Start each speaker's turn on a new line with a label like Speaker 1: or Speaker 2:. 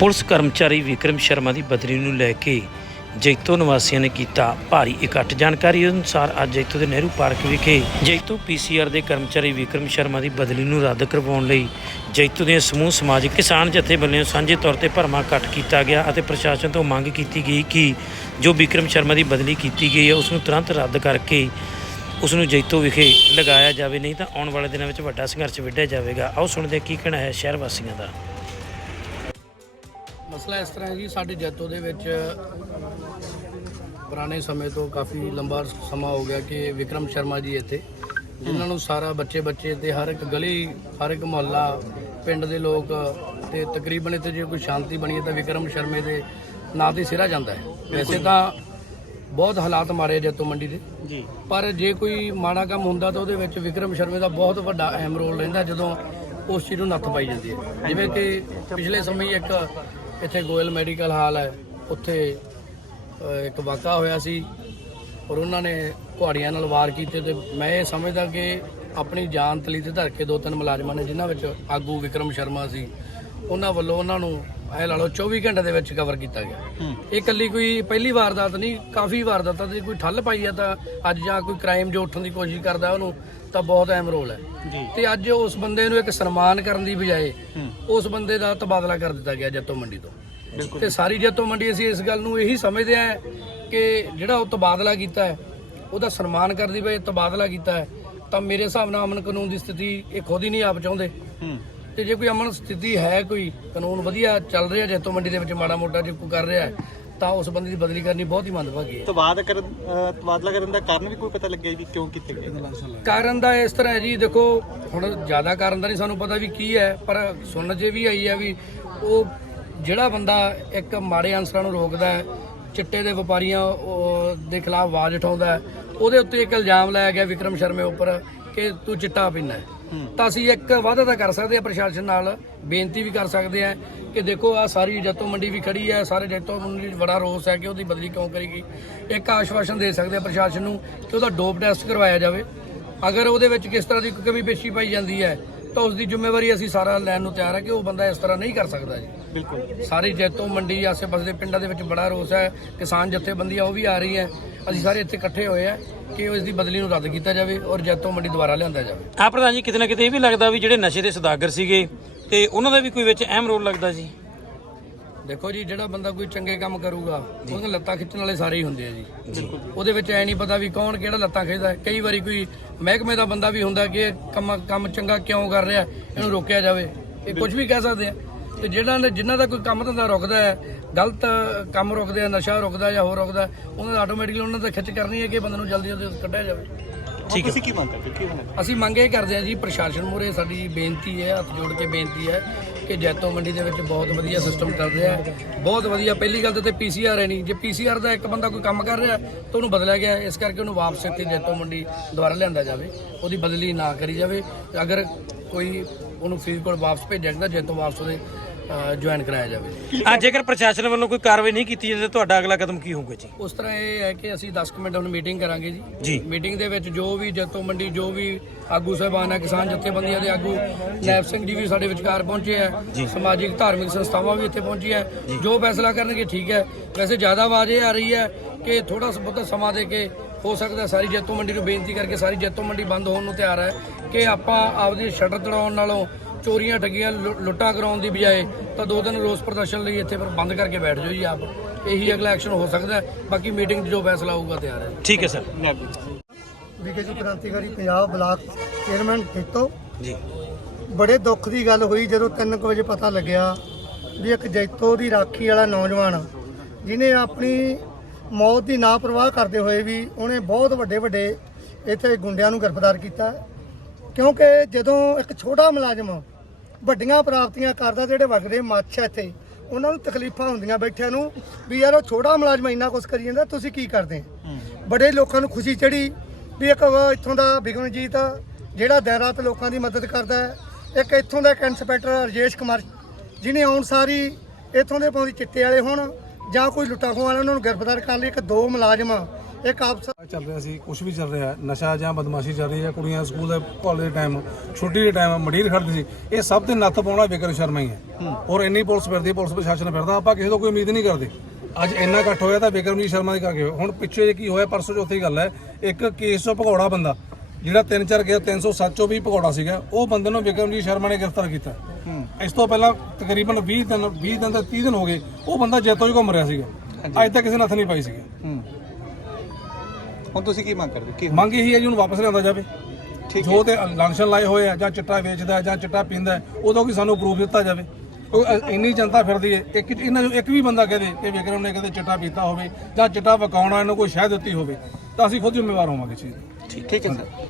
Speaker 1: Police ਕਰਮਚਾਰੀ ਵਿਕਰਮ ਸ਼ਰਮਾ ਦੀ ਬਦਲੀ ਨੂੰ ਲੈ ਕੇ ਜੈਤੋ ਨਿਵਾਸੀਆਂ ਨੇ ਕੀਤਾ ਭਾਰੀ ਇਕੱਠ। ਜਾਣਕਾਰੀ ਅਨੁਸਾਰ ਅੱਜ ਜੈਤੋ ਦੇ ਨਹਿਰੂ ਪਾਰਕ ਵਿਖੇ ਜੈਤੋ ਪੀਸੀਆਰ ਦੇ ਕਰਮਚਾਰੀ ਵਿਕਰਮ ਸ਼ਰਮਾ ਦੀ ਬਦਲੀ ਨੂੰ ਰੱਦ ਕਰਵਾਉਣ ਲਈ ਜੈਤੋ ਦੇ ਸਮੂਹ ਸਮਾਜਿਕ ਕਿਸਾਨ ਜਥੇਬੰਦੀਆਂ ਸਾਂਝੇ ਤੌਰ ਤੇ ਭਰਮਾ ਇਕੱਠ ਕੀਤਾ ਗਿਆ ਅਤੇ ਪ੍ਰਸ਼ਾਸਨ ਤੋਂ ਮੰਗ ਕੀਤੀ ਗਈ ਕਿ ਜੋ ਵਿਕਰਮ ਸ਼ਰਮਾ ਦੀ ਬਦਲੀ ਕੀਤੀ ਗਈ ਹੈ ਉਸ ਨੂੰ ਤੁਰੰਤ ਰੱਦ ਕਰਕੇ ਉਸ ਨੂੰ ਜੈਤੋ ਵਿਖੇ ਲਗਾਇਆ ਜਾਵੇ, ਨਹੀਂ ਤਾਂ ਆਉਣ ਵਾਲੇ ਦਿਨਾਂ ਵਿੱਚ ਵੱਡਾ ਸੰਘਰਸ਼ ਵਿੱਢਿਆ ਜਾਵੇਗਾ। ਆਓ ਸੁਣਦੇ ਹਾਂ ਕੀ ਕਹਿਣਾ ਹੈ ਸ਼ਹਿਰ ਵਾਸੀਆਂ ਦਾ।
Speaker 2: ਮਸਲਾ ਇਸ ਤਰ੍ਹਾਂ ਹੈ ਜੀ ਸਾਡੇ ਜੈਤੋ ਦੇ ਵਿੱਚ ਪੁਰਾਣੇ ਸਮੇਂ ਤੋਂ ਕਾਫੀ ਲੰਬਾ ਸਮਾਂ ਹੋ ਗਿਆ ਕਿ ਵਿਕਰਮ ਸ਼ਰਮਾ ਜੀ ਇੱਥੇ ਜਿਨ੍ਹਾਂ ਨੂੰ ਸਾਰਾ ਬੱਚੇ ਬੱਚੇ ਤੇ ਹਰ ਇੱਕ ਗਲੀ ਹਰ ਇੱਕ ਮੁਹੱਲਾ ਪਿੰਡ ਦੇ ਲੋਕ ਤੇ ਤਕਰੀਬਨ ਇੱਥੇ ਜੇ ਕੋਈ ਸ਼ਾਂਤੀ ਬਣੀ ਹੈ ਤਾਂ ਵਿਕਰਮ ਸ਼ਰਮੇ ਦੇ ਨਾਂ ਤੇ ਸਿਰਾ ਜਾਂਦਾ ਹੈ। ਵੈਸੇ ਤਾਂ ਬਹੁਤ ਹਾਲਾਤ ਮਾਰੇ ਜੈਤੋ ਮੰਡੀ ਦੇ।
Speaker 1: ਜੀ।
Speaker 2: ਪਰ ਜੇ ਕੋਈ ਮਾੜਾ ਕੰਮ ਹੁੰਦਾ ਤਾਂ ਉਹਦੇ ਵਿੱਚ ਵਿਕਰਮ ਸ਼ਰਮੇ ਦਾ ਬਹੁਤ ਵੱਡਾ ਅਹਿਮ ਰੋਲ ਰਹਿੰਦਾ ਜਦੋਂ ਉਸ ਚੀਜ਼ ਨੂੰ ਨੱਥ ਪਾਈ ਜਾਂਦੀ ਹੈ। ਜਿਵੇਂ ਕਿ ਪਿਛਲੇ ਸਮੇਂ ਇੱਕ ਇੱਥੇ ਗੋਇਲ ਮੈਡੀਕਲ ਹਾਲ ਹੈ। ਉੱਥੇ ਇੱਕ ਵਾਕਾ ਹੋਇਆ ਸੀ ਔਰ ਉਹਨਾਂ ਨੇ ਕੁਹਾੜੀਆਂ ਨਾਲ ਵਾਰ ਕੀਤੇ ਤੇ ਮੈਂ ਇਹ ਸਮਝਦਾ ਕਿ ਆਪਣੀ ਜਾਨ ਤਲੀ ਤੇ ਧਰ ਕੇ ਦੋ ਤਿੰਨ ਮੁਲਾਜ਼ਮਾਂ ਨੇ ਜਿਨ੍ਹਾਂ ਵਿੱਚ ਆਗੂ ਵਿਕਰਮ ਸ਼ਰਮਾ ਸੀ ਉਹਨਾਂ ਵੱਲੋਂ ਉਹਨਾਂ ਨੂੰ ਇਹ ਲਾ ਲਓ 24 ਘੰਟੇ ਦੇ ਵਿੱਚ ਕਵਰ ਕੀਤਾ ਗਿਆ। ਇਹ ਇਕੱਲੀ ਕੋਈ ਪਹਿਲੀ ਵਾਰਦਾਤ ਨਹੀਂ ਕਾਫੀ ਵਾਰਦਾਤਾਂ ਤੇ ਕੋਈ ਠੱਲ ਪਾਈ ਆ ਤਾਂ ਅੱਜ ਜਾਂ ਕੋਈ ਕ੍ਰਾਈਮ ਜੋ ਉੱਠਣ ਦੀ ਕੋਸ਼ਿਸ਼ ਕਰਦਾ ਉਹਨੂੰ ਤਾਂ ਬਹੁਤ ਅਹਿਮ ਰੋਲ ਹੈ। ਤੇ ਅੱਜ ਉਸ ਬੰਦੇ ਨੂੰ ਇੱਕ ਸਨਮਾਨ ਕਰਨ ਦੀ ਬਜਾਏ ਉਸ ਬੰਦੇ ਦਾ ਤਬਾਦਲਾ ਕਰ ਦਿੱਤਾ ਗਿਆ ਜੱਤੋ ਮੰਡੀ ਤੋਂ। ਤੇ ਸਾਰੀ ਜੱਤੋ ਮੰਡੀ ਅਸੀਂ ਇਸ ਗੱਲ ਨੂੰ ਇਹੀ ਸਮਝਦੇ ਹਾਂ ਕਿ ਜਿਹੜਾ ਉਹ ਤਬਾਦਲਾ ਕੀਤਾ ਹੈ ਉਹਦਾ ਸਨਮਾਨ ਕਰਨ ਦੀ ਬਜਾਏ ਤਬਾਦਲਾ ਕੀਤਾ ਹੈ ਤਾਂ ਮੇਰੇ ਹਿਸਾਬ ਨਾਲ ਅਮਨ ਕਾਨੂੰਨ ਦੀ ਸਥਿਤੀ ਇਹ ਖੁਦ ਹੀ ਨਹੀਂ ਆਪ ਚਾਹੁੰਦੇ। ਤੇ ਜੇ ਕੋਈ ਅਮਨ ਸਥਿਤੀ ਹੈ ਕੋਈ ਕਾਨੂੰਨ ਵਧੀਆ ਚੱਲ ਰਿਹਾ ਜੈਤੋ ਮੰਡੀ ਦੇ ਵਿੱਚ ਮਾੜਾ ਮੋਟਾ ਜੇ ਕੋਈ ਕਰ ਰਿਹਾ ਹੈ, ਤਾਂ ਉਸ ਬੰਦੇ ਦੀ ਬਦਲੀ ਕਰਨੀ ਬਹੁਤ ਹੀ ਮੰਦਭਾਗੀ ਹੈ।
Speaker 3: ਤਬਾਦ ਕਰਨ ਤਬਾਦਲਾ ਕਰਨ ਦਾ ਕਾਰਨ ਵੀ ਕੋਈ ਪਤਾ ਲੱਗਿਆ ਵੀ ਕਿਉਂ ਕੀਤੇ ਗਏ?
Speaker 2: ਕਾਰਨ ਦਾ ਇਸ ਤਰ੍ਹਾਂ ਹੈ ਜੀ ਦੇਖੋ ਹੁਣ ਜ਼ਿਆਦਾ ਕਾਰਨ ਦਾ ਨਹੀਂ ਸਾਨੂੰ ਪਤਾ ਵੀ ਕੀ ਹੈ ਪਰ ਸੁਣਨ 'ਚ ਵੀ ਆਈ ਹੈ ਵੀ ਉਹ ਜਿਹੜਾ ਬੰਦਾ ਇੱਕ ਮਾੜੇ ਅਨਸਰਾਂ ਨੂੰ ਰੋਕਦਾ ਹੈ ਚਿੱਟੇ ਦੇ ਵਪਾਰੀਆਂ ਦੇ ਖਿਲਾਫ ਆਵਾਜ਼ ਉਠਾਉਂਦਾ ਹੈ ਉਹਦੇ ਉੱਤੇ ਇੱਕ ਇਲਜ਼ਾਮ ਲਾਇਆ ਗਿਆ ਵਿਕਰਮ ਸ਼ਰਮੇ ਉੱਪਰ ਕਿ ਤੂੰ ਚਿੱਟਾ ਪੀਂਦਾ ਹੈ। ਤਾਂ ਅਸੀਂ ਇੱਕ ਵਾਅਦਾ ਤਾਂ ਕਰ ਸਕਦੇ ਆ ਪ੍ਰਸ਼ਾਸਨ ਨਾਲ, ਬੇਨਤੀ ਵੀ ਕਰ ਸਕਦੇ ਆ ਕਿ ਦੇਖੋ ਆ ਸਾਰੀ ਜੱਤੋ ਮੰਡੀ ਵੀ ਖੜੀ ਹੈ, ਸਾਰੇ ਜੱਤੋ ਮੰਡੀ ਬੜਾ ਰੋਸ ਹੈ ਕਿ ਉਹਦੀ ਬਦਲੀ ਕਿਉਂ ਕਰੇਗੀ। ਇੱਕ ਆਸ਼ਵਾਸਨ ਦੇ ਸਕਦੇ ਆ ਪ੍ਰਸ਼ਾਸਨ ਨੂੰ ਕਿ ਉਹਦਾ ਡੋਪ ਟੈਸਟ ਕਰਵਾਇਆ ਜਾਵੇ। ਅਗਰ ਉਹਦੇ ਵਿੱਚ ਕਿਸ ਤਰ੍ਹਾਂ ਦੀ ਕਮੀ ਪੇਸ਼ੀ ਪਾਈ ਜਾਂਦੀ ਹੈ ਤਾਂ ਉਸ ਦੀ ਜ਼ਿੰਮੇਵਾਰੀ ਅਸੀਂ ਸਾਰਾ ਲੈਣ ਨੂੰ ਤਿਆਰ ਹੈ ਕਿ ਉਹ ਬੰਦਾ ਇਸ ਤਰ੍ਹਾਂ ਨਹੀਂ ਕਰ ਸਕਦਾ ਜੀ।
Speaker 3: ਬਿਲਕੁਲ।
Speaker 2: ਸਾਰੀ ਜੈਤੋ ਮੰਡੀ ਆਸੇ-ਪਾਸੇ ਦੇ ਪਿੰਡਾਂ ਦੇ ਵਿੱਚ ਬੜਾ ਰੋਸ ਹੈ। ਕਿਸਾਨ ਜਥੇਬੰਦੀਆਂ ਉਹ ਵੀ ਆ ਰਹੀ ਹੈ। ਅਸੀਂ ਸਾਰੇ ਇੱਥੇ ਇਕੱਠੇ ਹੋਏ ਆ ਕਿ ਇਸ ਦੀ ਬਦਲੀ ਨੂੰ ਰੱਦ ਕੀਤਾ ਜਾਵੇ ਔਰ ਜੈਤੋ ਮੰਡੀ ਦੁਬਾਰਾ ਲਿਆਂਦਾ ਜਾਵੇ।
Speaker 1: ਆ ਪ੍ਰਧਾਨ ਜੀ ਕਿਤੇ ਨਾ ਕਿਤੇ ਇਹ ਵੀ ਲੱਗਦਾ ਵੀ ਜਿਹੜੇ ਨਸ਼ੇ ਦੇ ਸੌਦਾਗਰ ਸੀਗੇ ਤੇ ਉਹਨਾਂ ਦਾ ਵੀ ਕੋਈ ਵਿੱਚ ਅਹਿਮ ਰੋਲ ਲੱਗਦਾ ਜੀ।
Speaker 2: ਦੇਖੋ ਜੀ ਜਿਹੜਾ ਬੰਦਾ ਕੋਈ ਚੰਗੇ ਕੰਮ ਕਰੂਗਾ ਉਹਦੀਆਂ ਲੱਤਾਂ ਖਿੱਚਣ ਵਾਲੇ ਸਾਰੇ ਹੀ ਹੁੰਦੇ ਆ ਜੀ। ਉਹਦੇ ਵਿੱਚ ਐ ਨਹੀਂ ਪਤਾ ਵੀ ਕੌਣ ਕਿਹੜਾ ਲੱਤਾਂ ਖਿੱਚਦਾ। ਕਈ ਵਾਰੀ ਕੋਈ ਮਹਿਕਮੇ ਦਾ ਬੰਦਾ ਵੀ ਹੁੰਦਾ ਕਿ ਇਹ ਕੰਮ ਕੰਮ ਚੰਗਾ ਕਿਉਂ ਕਰ ਰਿਹਾ ਇਹਨੂੰ ਰੋਕਿਆ ਜਾਵੇ। ਇਹ ਕੁਝ ਵੀ ਕਹਿ ਸਕਦੇ ਆ। ਤੇ ਜਿਹੜਾ ਨੇ ਜਿਨ੍ਹਾਂ ਦਾ ਕੋਈ ਕੰਮ ਧੰਦਾ ਰੁਕਦਾ ਹੈ ਗਲਤ ਕੰਮ ਰੁਕਦੇ ਆ ਨਸ਼ਾ ਰੁਕਦਾ ਜਾਂ ਹੋਰ ਰੁਕਦਾ ਉਹਨਾਂ ਦਾ ਆਟੋਮੈਟਿਕਲੀ ਉਹਨਾਂ ਦਾ ਖਿੱਚ ਕਰਨੀ ਹੈ ਕਿ ਬੰਦੇ ਨੂੰ ਜਲਦੀ ਜਲਦੀ ਕੱਢਿਆ ਜਾਵੇ।
Speaker 3: ਠੀਕ ਤੁਸੀਂ ਕੀ ਮੰਨਦੇ ਹੋ? ਕੀ ਹੋਣਾ
Speaker 2: ਅਸੀਂ ਮੰਗ ਇਹ ਕਰਦੇ ਹਾਂ ਜੀ ਪ੍ਰਸ਼ਾਸਨ ਮੂਹਰੇ ਸਾਡੀ ਬੇਨਤੀ ਹੈ ਹੱਥ ਜੋੜ ਕੇ ਬੇਨਤੀ ਹੈ ਕਿ ਜੈਤੋ ਮੰਡੀ ਦੇ ਵਿੱਚ ਬਹੁਤ ਵਧੀਆ ਸਿਸਟਮ ਚੱਲ ਰਿਹਾ ਹੈ। ਬਹੁਤ ਵਧੀਆ ਪਹਿਲੀ ਗੱਲ ਤਾਂ ਤੇ ਪੀਸੀਆਰ ਹੈ ਨਹੀਂ। ਜੇ ਪੀਸੀਆਰ ਦਾ ਇੱਕ ਬੰਦਾ ਕੋਈ ਕੰਮ ਕਰ ਰਿਹਾ ਤਾਂ ਉਹਨੂੰ ਬਦਲਿਆ ਗਿਆ ਹੈ। ਇਸ ਕਰਕੇ ਉਹਨੂੰ ਵਾਪਸ ਇੱਥੇ ਜੈਤੋ ਮੰਡੀ ਦੁਬਾਰਾ ਲਿਆਂਦਾ ਜਾਵੇ। ਉਹਦੀ ਬਦਲੀ ਨਾ ਕਰੀ ਜਾਵੇ। ਅਗਰ ਕੋਈ ਉਹਨੂੰ ਫਰੀਦਕੋਟ ਵਾਪਸ ਭੇਜਿਆ ਜਾਂਦਾ ਜੈਤੋ ਵਾਪਸ ਉਹਦੇ ਜੁਆਇਨ ਕਰਾਇਆ ਜਾਵੇ।
Speaker 1: ਆ ਜੇਕਰ ਪ੍ਰਸ਼ਾਸਨ ਵੱਲੋਂ ਕੋਈ ਕਾਰਵਾਈ ਨਹੀਂ ਕੀਤੀ ਜਾਂਦੀ ਤਾਂ ਤੁਹਾਡਾ ਅਗਲਾ ਕਦਮ ਕੀ ਹੋਊਗਾ ਜੀ?
Speaker 2: ਉਸ ਤਰ੍ਹਾਂ ਇਹ ਹੈ ਕਿ ਅਸੀਂ 10 ਕੁ ਮਿੰਟ ਹੁਣ ਮੀਟਿੰਗ ਕਰਾਂਗੇ ਜੀ।
Speaker 1: ਜੀ।
Speaker 2: ਮੀਟਿੰਗ ਦੇ ਵਿੱਚ ਜੋ ਵੀ ਜੱਤੋ ਮੰਡੀ ਜੋ ਵੀ ਆਗੂ ਸਾਹਿਬਾਨ ਹੈ ਕਿਸਾਨ ਜਥੇਬੰਦੀਆਂ ਦੇ ਆਗੂ ਨੈਬ ਸਿੰਘ ਜੀ ਵੀ ਸਾਡੇ ਵਿਚਕਾਰ ਪਹੁੰਚੇ ਹੈ ਸਮਾਜਿਕ ਧਾਰਮਿਕ ਸੰਸਥਾਵਾਂ ਵੀ ਇੱਥੇ ਪਹੁੰਚੀਆਂ। ਹੈ ਜੋ ਫੈਸਲਾ ਕਰਨਗੇ ਠੀਕ ਹੈ। ਵੈਸੇ ਜ਼ਿਆਦਾ ਆਵਾਜ਼ ਇਹ ਆ ਰਹੀ ਹੈ ਕਿ ਥੋੜਾ ਬਹੁਤ ਸਮਾਂ ਦੇ ਕੇ ਹੋ ਸਕਦਾ ਸਾਰੀ ਜੱਤੋ ਮੰਡੀ ਨੂੰ ਬੇਨਤੀ ਕਰਕੇ ਸਾਰੀ ਜੱਤੋ ਮੰਡੀ ਬੰਦ ਹੋਣ ਨੂੰ ਤਿਆਰ ਹੈ ਕਿ ਆਪਾਂ ਆਪਦੀ ਸ਼ਟਰ ਤੜਾਉਣ ਨਾਲੋਂ ਚੋਰੀਆਂ ਠੱਗੀਆਂ ਲੁ- ਲੁੱਟਾਂ ਕਰਾਉਣ ਦੀ ਬਜਾਏ ਤਾਂ ਦੋ ਦਿਨ ਰੋਸ ਪ੍ਰਦਰਸ਼ਨ ਲਈ ਇੱਥੇ ਫਿਰ ਬੰਦ ਕਰਕੇ ਬੈਠ ਜਾਓ ਜੀ ਆਪ। ਇਹੀ ਅਗਲਾ ਐਕਸ਼ਨ ਹੋ ਸਕਦਾ ਹੈ। ਬਾਕੀ ਮੀਟਿੰਗ 'ਚ ਜੋ ਫੈਸਲਾ ਹੋਊਗਾ ਤਿਆਰ ਹੈ।
Speaker 1: ਠੀਕ ਹੈ ਸਰ।
Speaker 4: ਵਿਕੇ ਕ੍ਰਾਂਤੀਕਾਰੀ ਪੰਜਾਬ ਬਲਾਕ ਚੇਅਰਮੈਨ ਖੇਤੋ।
Speaker 1: ਜੀ।
Speaker 4: ਬੜੇ ਦੁੱਖ ਦੀ ਗੱਲ ਹੋਈ ਜਦੋਂ 3 ਵਜੇ ਪਤਾ ਲੱਗਿਆ ਵੀ ਇੱਕ ਜੈਤੋ ਦੀ ਰਾਖੀ ਵਾਲਾ ਨੌਜਵਾਨ ਜਿਨੇ ਆਪਣੀ ਮੌਤ ਦੀ ਨਾ ਪਰਵਾਹ ਕਰਦੇ ਹੋਏ ਵੀ ਉਹਨੇ ਬਹੁਤ ਵੱਡੇ ਵੱਡੇ ਇੱਥੇ ਗੁੰਡਿਆਂ ਨੂੰ ਗ੍ਰਿਫਤਾਰ ਕੀਤਾ। ਕਿਉਂਕਿ ਜਦੋਂ ਇੱਕ ਛੋਟਾ ਮੁਲਾਜ਼ਮ ਵੱਡੀਆਂ ਪ੍ਰਾਪਤੀਆਂ ਕਰਦਾ ਜਿਹੜੇ ਵਗਦੇ ਮੱਛ ਆ ਇੱਥੇ ਉਹਨਾਂ ਨੂੰ ਤਕਲੀਫਾਂ ਹੁੰਦੀਆਂ ਬੈਠਿਆਂ ਨੂੰ ਵੀ ਯਾਰ ਉਹ ਛੋਟਾ ਮੁਲਾਜ਼ਮ ਇੰਨਾ ਕੁਝ ਕਰੀ ਜਾਂਦਾ ਤੁਸੀਂ ਕੀ ਕਰਦੇ? ਬੜੇ ਲੋਕਾਂ ਨੂੰ ਖੁਸ਼ੀ ਚੜੀ ਵੀ ਇੱਕ ਇੱਥੋਂ ਦਾ ਬਿਗਮਜੀਤ ਜਿਹੜਾ ਦਿਨ ਰਾਤ ਲੋਕਾਂ ਦੀ ਮਦਦ ਕਰਦਾ ਹੈ ਇੱਕ ਇੱਥੋਂ ਦਾ ਇੱਕ ਇੰਸਪੈਕਟਰ ਰਜੇਸ਼ ਕੁਮਾਰ ਜਿਹਨੇ ਆਉਣ ਸਾਰੀ ਇੱਥੋਂ ਦੇ ਪਾਉਂਦੀ ਚਿੱਟੇ ਵਾਲੇ ਹੋਣ ਜਾਂ ਕੋਈ ਲੁੱਟਾਂ ਖੋਹਾਂ ਵਾਲੇ ਉਹਨਾਂ ਨੂੰ ਗ੍ਰਿਫਤਾਰ ਕਰਨ ਲਈ ਇੱਕ ਦੋ ਮੁਲਾਜ਼ਮ ਇੱਕ ਅਫਸਰ
Speaker 5: ਚੱਲ ਰਿਹਾ ਸੀ ਕੁਝ ਵੀ ਚੱਲ ਰਿਹਾ ਨਸ਼ਾ ਜਾਂ ਬਦਮਾਸ਼ੀ ਚੱਲ ਰਹੀ ਹੈ ਕੁੜੀਆਂ ਸਕੂਲ ਦੇ ਕਾਲਜ ਦੇ ਟਾਈਮ ਛੁੱਟੀ ਦੇ ਟਾਈਮ ਮੰਡੀਰ ਖੜਦੀ ਸੀ। ਇਹ ਸਭ ਤੇ ਨੱਥ ਪਾਉਣਾ ਵਿਕਰਮ ਸ਼ਰਮਾ ਹੀ। ਹੈ। ਔਰ ਇੰਨੀ ਪੁਲਿਸ ਫਿਰਦੀ ਪੁਲਿਸ ਪ੍ਰਸ਼ਾਸਨ ਫਿਰਦਾ ਆਪਾਂ ਕਿਸੇ ਤੋਂ ਕੋਈ ਉਮੀਦ ਨਹੀਂ ਕਰਦੇ। ਅੱਜ ਇੰਨਾ ਇਕੱਠ ਹੋਇਆ ਤਾਂ ਵਿਕਰਮ ਜੀ ਸ਼ਰਮਾ ਦੇ ਕਰਕੇ। ਹੁਣ ਪਿੱਛੇ ਜੇ ਕੀ ਹੋਇਆ ਪਰਸੋਂ ਚੌਥੀ ਗੱਲ ਹੈ ਇੱਕ ਕੇਸ ਤੋਂ ਭਗੌੜਾ ਬੰਦਾ ਜਿਹੜਾ ਤਿੰਨ ਚਾਰ ਗਿਆ 307 ਚੋਂ ਵੀ ਭਗੌੜਾ ਸੀਗਾ ਉਹ ਬੰਦੇ ਨੂੰ ਵਿਕਰਮ ਜੀ ਸ਼ਰਮਾ ਨੇ ਗ੍ਰਿਫਤਾਰ ਕੀਤਾ। ਇਸ ਤੋਂ ਪਹਿਲਾਂ ਤਕਰੀਬਨ 20 ਦਿਨ 20 ਦਿਨ ਤੋਂ 30 ਦਿਨ ਹੋ ਗਏ ਉਹ ਬੰਦਾ ਜੈਤੋ ਹੀ ਘੁੰਮ ਰਿਹਾ ਸੀਗਾ। ਅੱਜ ਤੱਕ ਕਿਸੇ ਨੇ ਹੱਥ ਨਹੀਂ ਪਾਈ ਸੀਗੀ।
Speaker 3: ਹੁਣ ਤੁਸੀਂ ਕੀ ਮੰਗ ਕਰਦੇ ਹੋ? ਕੀ
Speaker 5: ਮੰਗ ਇਹੀ ਹੈ ਜੀ ਉਹਨੂੰ ਵਾਪਸ ਲਿਆਂਦਾ ਜਾਵੇ।
Speaker 3: ਠੀਕ
Speaker 5: ਜੋ ਤੇ ਲਾਂਛਨ ਲਾਏ ਹੋਏ ਆ ਜਾਂ ਚਿੱਟਾ ਵੇਚਦਾ ਹੈ ਜਾਂ ਚਿੱਟਾ ਪੀਂਦਾ ਹੈ, ਉਦੋਂ ਕੀ ਸਾਨੂੰ ਪ੍ਰੂਫ ਦਿੱਤਾ ਜਾਵੇ। ਉਹ ਅ- ਇੰਨੀ ਜਨਤਾ ਫਿਰਦੀ ਹੈ ਇੱਕ ਇਹਨਾਂ ਚੋਂ ਇੱਕ ਵੀ ਬੰਦਾ ਕਹਦੇ ਕਿ ਵਿਕਰਮ ਨੇ ਕਦੇ ਚਿੱਟਾ ਪੀਤਾ ਹੋਵੇ ਜਾਂ ਚਿੱਟਾ ਵਕਾਉਣਾ ਇਹਨੂੰ ਕੋਈ ਸ਼ਹਿ ਦਿੱਤੀ ਹੋਵੇ ਤਾਂ ਅਸੀਂ ਖੁਦ ਜ਼ਿੰਮੇਵਾਰ ਹੋਵਾਂਗੇ ਇਸ ਚੀਜ਼ ਦੇ।
Speaker 3: ਠੀਕ ਹੈ ਸਰ।